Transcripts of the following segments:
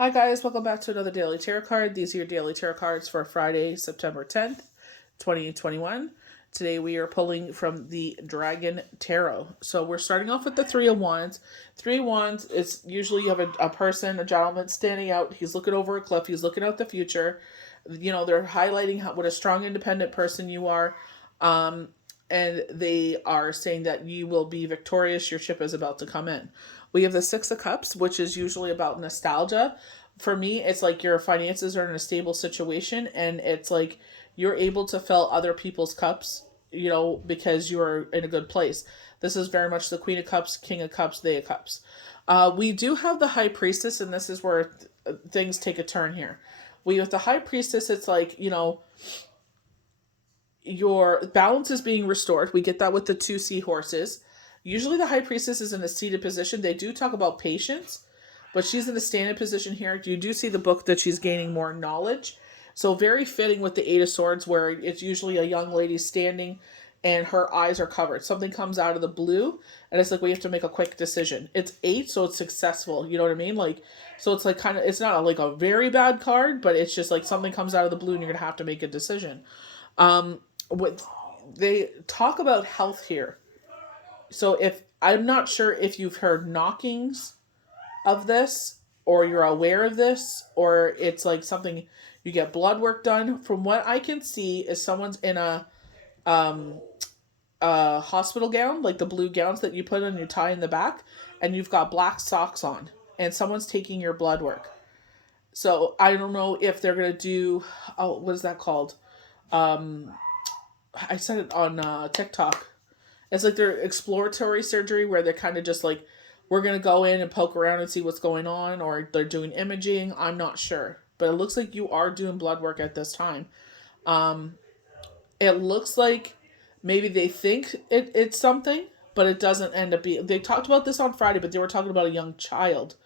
Hi guys, welcome back to another daily tarot card. These are your daily tarot cards for Friday, September 10th, 2021. Today we are pulling from the Dragon Tarot. So we're starting off with the Three of Wands. Three of Wands is usually you have a person, a gentleman standing out. He's looking over a cliff. He's looking out the future. You know, they're highlighting what a strong, independent person you are. And they are saying that you will be victorious. Your ship is about to come in. We have the Six of Cups, which is usually about nostalgia. For me, it's like your finances are in a stable situation, and it's like you're able to fill other people's cups, because you're in a good place. This is very much the Queen of Cups, King of Cups, They of Cups. We do have the High Priestess, and this is where things take a turn here. With the High Priestess, it's like, your balance is being restored. We get that with the two seahorses. Usually the High Priestess is in a seated position. They do talk about patience, but she's in a standing position here. You do see the book that she's gaining more knowledge. So very fitting with the Eight of Swords, where it's usually a young lady standing and her eyes are covered. Something comes out of the blue, and it's like we have to make a quick decision. It's 8, so it's successful. You know what I mean? So it's like kind of, it's not like a very bad card, but it's just like something comes out of the blue and you're gonna have to make a decision. What they talk about health here. So if I'm not sure if you've heard knockings of this, or you're aware of this, or it's like something you get blood work done. From what I can see is someone's in a hospital gown, like the blue gowns that you put on your tie in the back, and you've got black socks on, and someone's taking your blood work. So I don't know if they're gonna do, what is that called? I said it on TikTok. It's like their exploratory surgery, where they're kind of just like, we're going to go in and poke around and see what's going on, or they're doing imaging. I'm not sure. But it looks like you are doing blood work at this time. It looks like maybe they think it's something, but it doesn't end up being. They talked about this on Friday, but they were talking about a young child.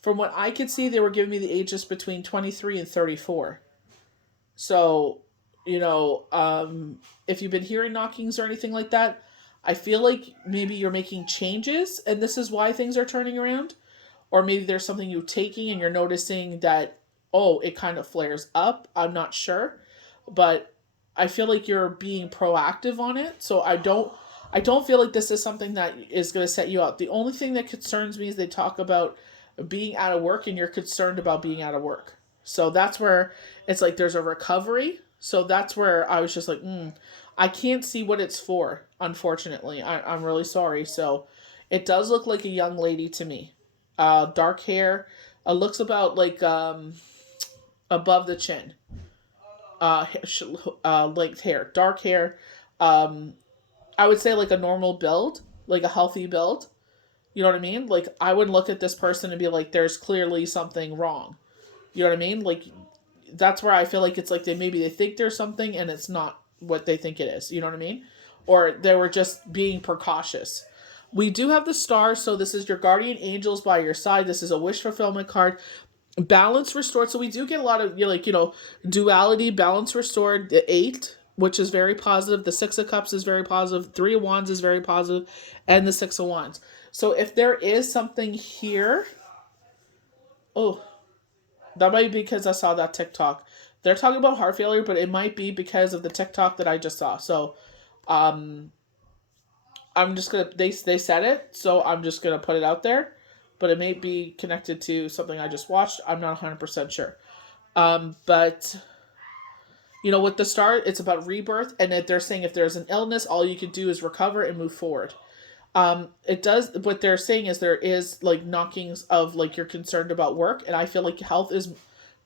From what I could see, they were giving me the ages between 23 and 34. So, if you've been hearing knockings or anything like that, I feel like maybe you're making changes and this is why things are turning around. Or maybe there's something you're taking and you're noticing that, it kind of flares up. I'm not sure. But I feel like you're being proactive on it. So I don't feel like this is something that is going to set you up. The only thing that concerns me is they talk about being out of work and you're concerned about being out of work. So that's where it's like there's a recovery. So that's where I was just like, I can't see what it's for, unfortunately. I'm really sorry. So it does look like a young lady to me. Dark hair. Looks about like above the chin. Length hair. Dark hair. I would say like a normal build. Like a healthy build. You know what I mean? Like, I would look at this person and be like, there's clearly something wrong. You know what I mean? Like, that's where I feel like it's like they think there's something and it's not what they think it is. You know what I mean? Or they were just being precautious. We do have the star, so this is your guardian angels by your side. This is a wish fulfillment card. Balance restored. So we do get a lot of duality, balance restored. The 8, which is very positive. The 6 of Cups is very positive. 3 of Wands is very positive, and the 6 of Wands. So if there is something here, that might be because I saw that TikTok. They're talking about heart failure, but it might be because of the TikTok that I just saw. So, I'm just gonna. They said it, so I'm just gonna put it out there. But it may be connected to something I just watched. I'm not 100% sure. But with the star, it's about rebirth, and if they're saying if there's an illness, all you can do is recover and move forward. It does, what they're saying is there is like knockings of like you're concerned about work, and I feel like health is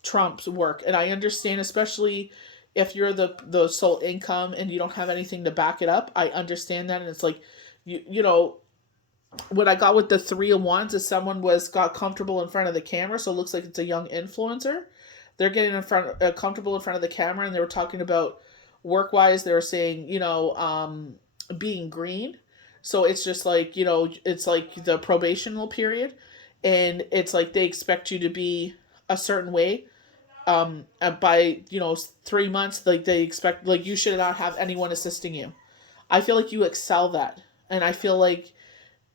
trumps work, and I understand, especially if you're the sole income and you don't have anything to back it up. I understand that, and it's like what I got with the 3 of Wands is someone got comfortable in front of the camera, so it looks like it's a young influencer. They're getting comfortable in front of the camera, and they were talking about work wise. They were saying being green. So it's just like, it's like the probational period, and it's like they expect you to be a certain way. By 3 months, like they expect, like you should not have anyone assisting you. I feel like you excel that, and I feel like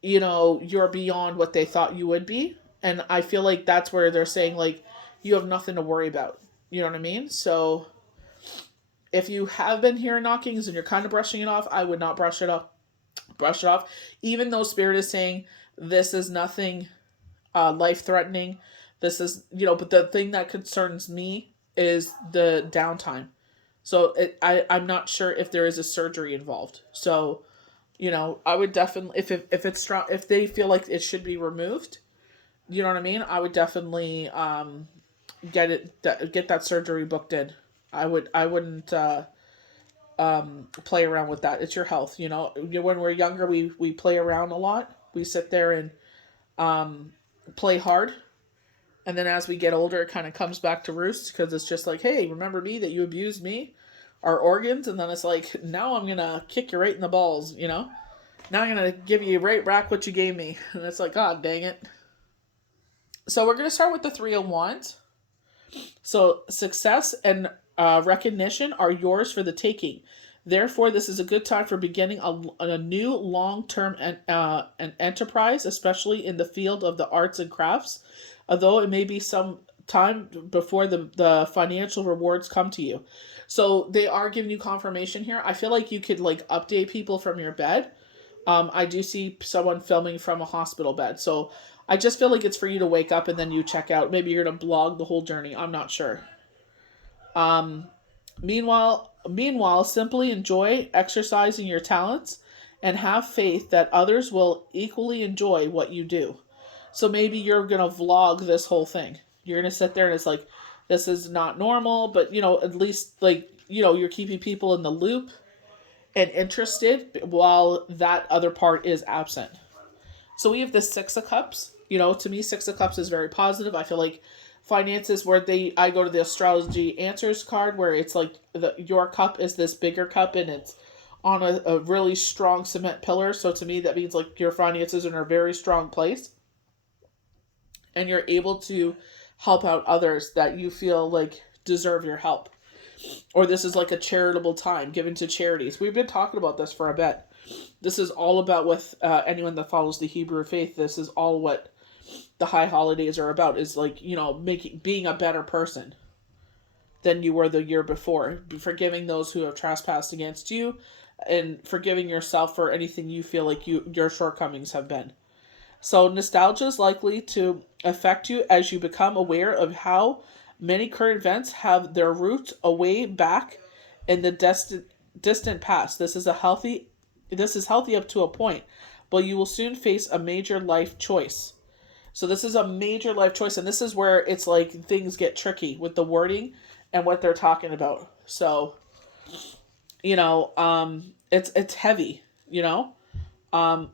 you're beyond what they thought you would be. And I feel like that's where they're saying, like, you have nothing to worry about. You know what I mean? So if you have been hearing knockings and you're kind of brushing it off, I would not brush it off. Brush it off. Even though Spirit is saying this is nothing life threatening. This is, but the thing that concerns me is the downtime. So I'm not sure if there is a surgery involved. So, I would definitely, if it's strong, if they feel like it should be removed, you know what I mean? I would definitely get that surgery booked in. I wouldn't play around with that. It's your health. When we're younger, we play around a lot. We sit there and play hard. And then as we get older, it kind of comes back to roost because it's just like, hey, remember me that you abused me, our organs? And then it's like, now I'm going to kick you right in the balls, Now I'm going to give you right back what you gave me. And it's like, God dang it. So we're going to start with the Three of Wands. So success and recognition are yours for the taking. Therefore, this is a good time for beginning a new long-term an enterprise, especially in the field of the arts and crafts. Although it may be some time before the financial rewards come to you. So they are giving you confirmation here. I feel like you could like update people from your bed. I do see someone filming from a hospital bed. So I just feel like it's for you to wake up and then you check out. Maybe you're going to blog the whole journey. I'm not sure. Meanwhile, simply enjoy exercising your talents and have faith that others will equally enjoy what you do. So maybe you're going to vlog this whole thing. You're going to sit there and it's like, this is not normal, but at least like, you're keeping people in the loop and interested while that other part is absent. So we have the Six of Cups. To me, Six of Cups is very positive. I feel like finances where I go to the astrology answers card where it's like your cup is this bigger cup and it's on a really strong cement pillar. So to me, that means like your finances are in a very strong place and you're able to help out others that you feel like deserve your help. Or this is like a charitable time given to charities. We've been talking about this for a bit. This is all about with anyone that follows the Hebrew faith. This is all what the high holidays are about, is like, being a better person than you were the year before, forgiving those who have trespassed against you and forgiving yourself for anything you feel like your shortcomings have been. So nostalgia is likely to affect you as you become aware of how many current events have their roots away back in the distant past. This is healthy up to a point, but you will soon face a major life choice. So this is a major life choice, and this is where it's like things get tricky with the wording and what they're talking about. So, it's heavy,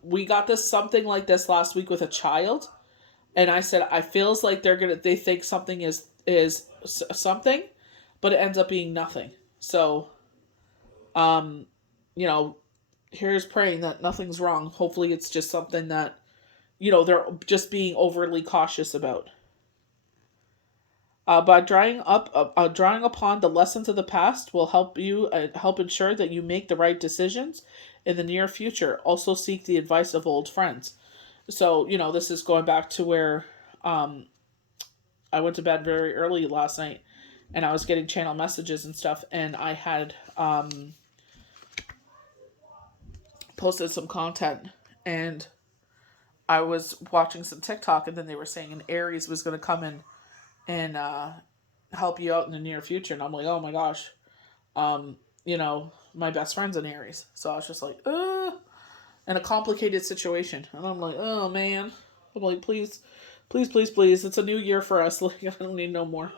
we got something like this last week with a child, and I said, I feels like they think something is something, but it ends up being nothing. So, here's praying that nothing's wrong. Hopefully it's just something that they're just being overly cautious about. By drawing upon the lessons of the past will help ensure that you make the right decisions in the near future. Also seek the advice of old friends. So, this is going back to where I went to bed very early last night and I was getting channel messages and stuff, and I had posted some content and I was watching some TikTok, and then they were saying an Aries was going to come in and help you out in the near future. And I'm like, oh my gosh, my best friend's an Aries. So I was just like, in a complicated situation. And I'm like, oh man. I'm like, please, please, please, please. It's a new year for us. Like, I don't need no more.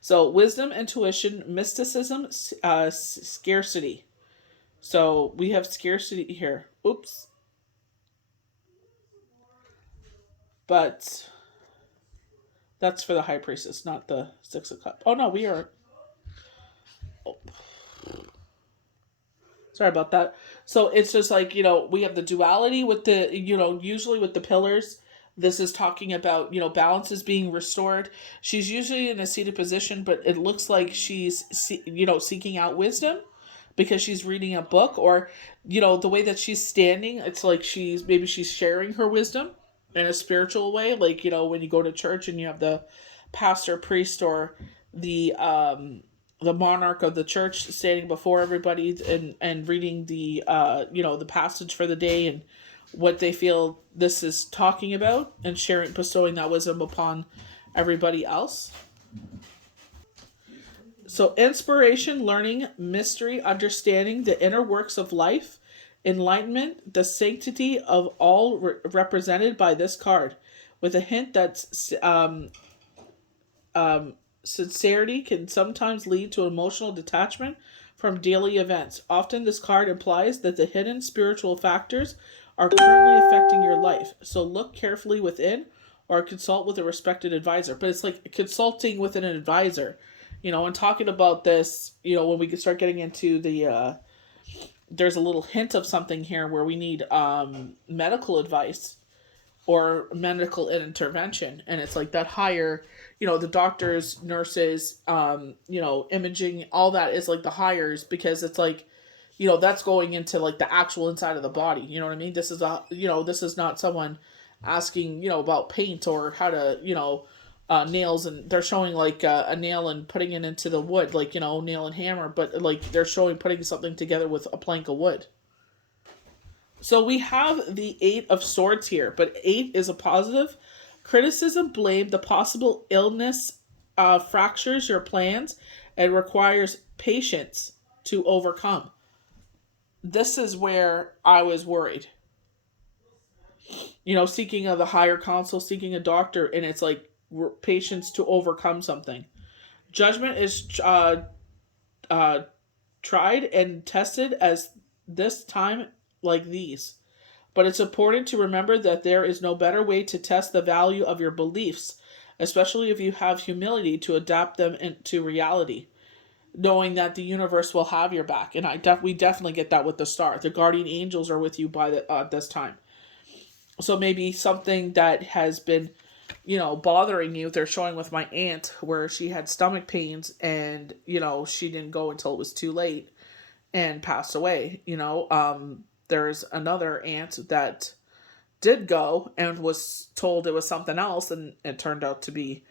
So wisdom, intuition, mysticism, scarcity. So we have scarcity here. Oops. But that's for the High Priestess, not the Six of Cups. Oh, no, we are... Oh. Sorry about that. So it's just like, we have the duality with the, usually with the pillars. This is talking about, balance is being restored. She's usually in a seated position, but it looks like she's, seeking out wisdom because she's reading a book, or, the way that she's standing, it's like she's sharing her wisdom. in a spiritual way, like, when you go to church and you have the pastor, priest, or the monarch of the church standing before everybody and reading the passage for the day and what they feel this is talking about, and bestowing that wisdom upon everybody else. So, inspiration, learning, mystery, understanding the inner works of life, enlightenment, the sanctity of all represented by this card, with a hint that sincerity can sometimes lead to emotional detachment from daily events. Often, this card implies that the hidden spiritual factors are currently affecting your life. So, look carefully within or consult with a respected advisor. But it's like consulting with an advisor, and talking about this, when we start getting into there's a little hint of something here where we need medical advice or medical intervention, and it's like that higher, the doctors, nurses, imaging, all that is like the hires, because it's like, that's going into like the actual inside of the body. You know what I mean? This is not someone asking, about paint or how to, nails, and they're showing like a nail and putting it into the wood, like, nail and hammer, but like they're showing putting something together with a plank of wood. So we have the Eight of Swords here, but eight is a positive. Criticism, blame, the possible illness fractures your plans and requires patience to overcome. This is where I was worried. Seeking of the higher counsel, seeking a doctor, and it's like patience to overcome something. Judgment is tried and tested as this time, like these. But it's important to remember that there is no better way to test the value of your beliefs, especially if you have humility to adapt them into reality, knowing that the universe will have your back. And we definitely get that with the star. The guardian angels are with you by this time. So maybe something that has been, bothering you. They're showing with my aunt where she had stomach pains, and she didn't go until it was too late and passed away. There's another aunt that did go and was told it was something else, and it turned out to be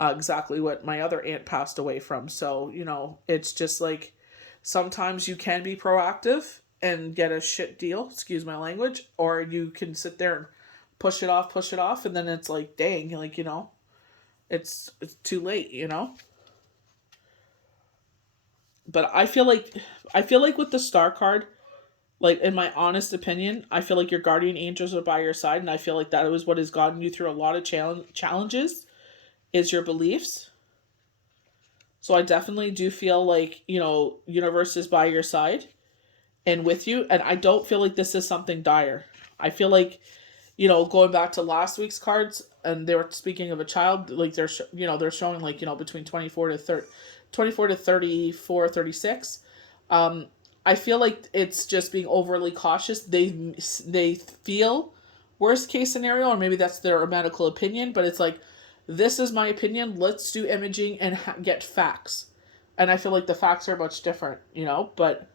exactly what my other aunt passed away from. So, it's just like sometimes you can be proactive and get a shit deal, excuse my language, or you can sit there and push it off, and then it's like, dang, like, it's too late. But I feel like with the star card, like, in my honest opinion, I feel like your guardian angels are by your side, and I feel like that was what has gotten you through a lot of challenges is your beliefs. So I definitely do feel like, universe is by your side and with you, and I don't feel like this is something dire. I feel like, going back to last week's cards, and they were speaking of a child, like they're showing like, between 24 to 34, 36. I feel like it's just being overly cautious. They feel worst case scenario, or maybe that's their medical opinion, but it's like, this is my opinion. Let's do imaging and get facts. And I feel like the facts are much different, but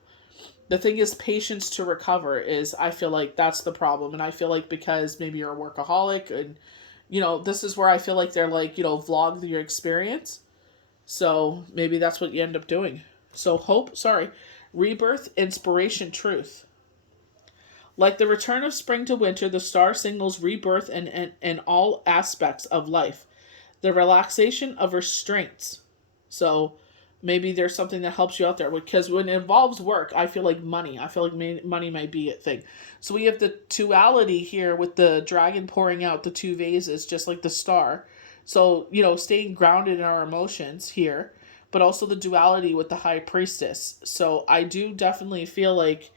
the thing is, patience to recover is, I feel like that's the problem. And I feel like because maybe you're a workaholic, and this is where I feel like they're like, vlog your experience. So maybe that's what you end up doing. So rebirth, inspiration, truth. Like the return of spring to winter, the star signals rebirth in all aspects of life. The relaxation of restraints. So maybe there's something that helps you out there, because when it involves work, I feel like money. I feel like money might be a thing. So we have the duality here with the dragon pouring out the two vases, just like the star. So, staying grounded in our emotions here, but also the duality with the high priestess. So I do definitely feel like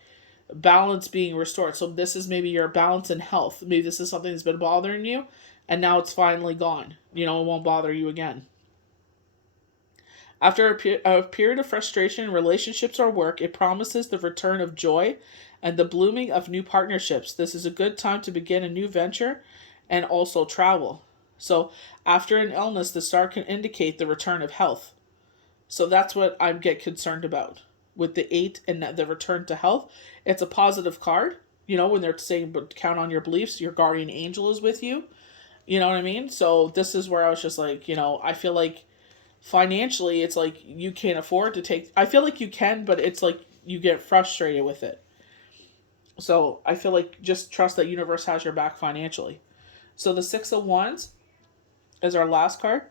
balance being restored. So this is maybe your balance and health. Maybe this is something that's been bothering you, and now it's finally gone. It won't bother you again. After a period of frustration in relationships or work, it promises the return of joy and the blooming of new partnerships. This is a good time to begin a new venture and also travel. So, after an illness, the star can indicate the return of health. So, that's what I get concerned about with the 8 and the return to health. It's a positive card. You know, when they're saying, but count on your beliefs, your guardian angel is with you. You know what I mean? So this is where I was just like, you know, I feel like financially, it's like you can't afford to take. I feel like you can, but it's like you get frustrated with it. So I feel like just trust that universe has your back financially. So the Six of Wands is our last card.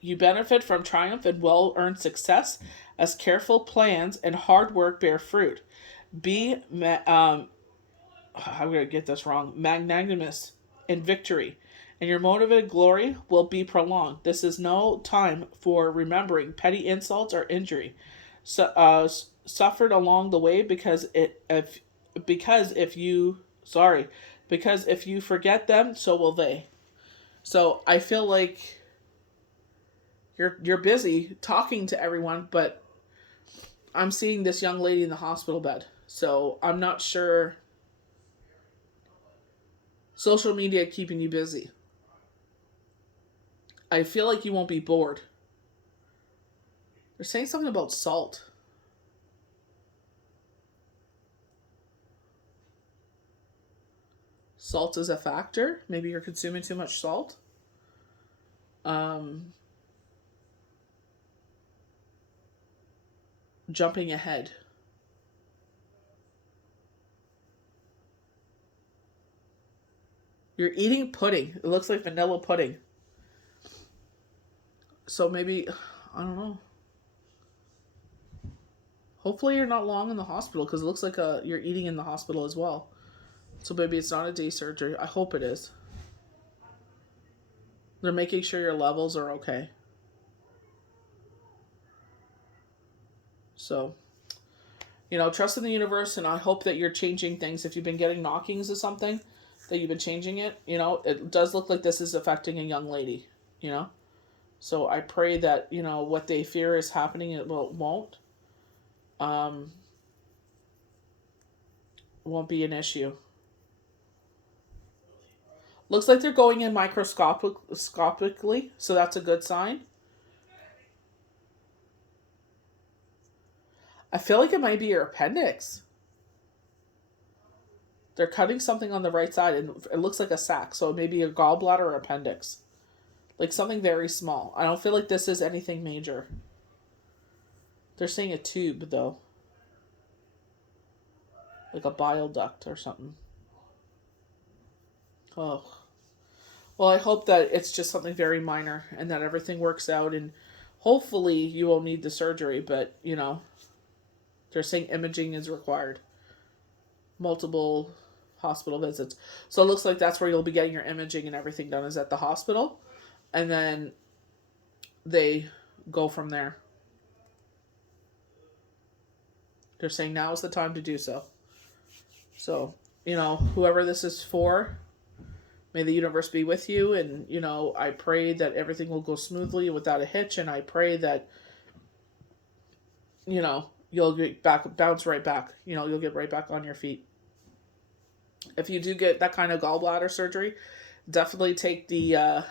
You benefit from triumph and well earned success as careful plans and hard work bear fruit. Be, I'm going to get this wrong, magnanimous in victory, and your motivated glory will be prolonged. This is no time for remembering petty insults or injury suffered along the way because if you forget them, so will they. So I feel like you're busy talking to everyone, but I'm seeing this young lady in the hospital bed. So I'm not sure social media keeping you busy. I feel like you won't be bored. They're saying something about salt. Salt is a factor. Maybe you're consuming too much salt. Jumping ahead. You're eating pudding. It looks like vanilla pudding. So maybe, I don't know. Hopefully you're not long in the hospital because it looks like you're eating in the hospital as well. So maybe it's not a day surgery. I hope it is. They're making sure your levels are okay. So, you know, trust in the universe, and I hope that you're changing things. If you've been getting knockings or something, that you've been changing it. You know, it does look like this is affecting a young lady, you know. So I pray that, you know, what they fear is happening, it won't. Won't be an issue. Looks like they're going in microscopically, so that's a good sign. I feel like it might be your appendix. They're cutting something on the right side, and it looks like a sac, so it may be a gallbladder or appendix. Like something very small. I don't feel like this is anything major. They're saying a tube, though. Like a bile duct or something. Oh. Well, I hope that it's just something very minor and that everything works out, and hopefully you won't need the surgery, but, you know, they're saying imaging is required. Multiple hospital visits. So it looks like that's where you'll be getting your imaging and everything done, is at the hospital. And then they go from there. They're saying now is the time to do so. So, you know, whoever this is for, may the universe be with you. And, you know, I pray that everything will go smoothly without a hitch. And I pray that, you know, you'll get bounce right back. You know, you'll get right back on your feet. If you do get that kind of gallbladder surgery, definitely take the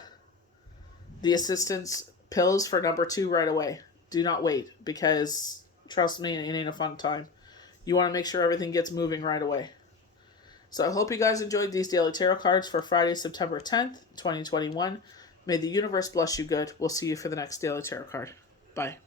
assistance pills for number 2 right away. Do not wait, because trust me, it ain't a fun time. You want to make sure everything gets moving right away. So I hope you guys enjoyed these daily tarot cards for Friday, September 10th, 2021. May the universe bless you good. We'll see you for the next daily tarot card. Bye.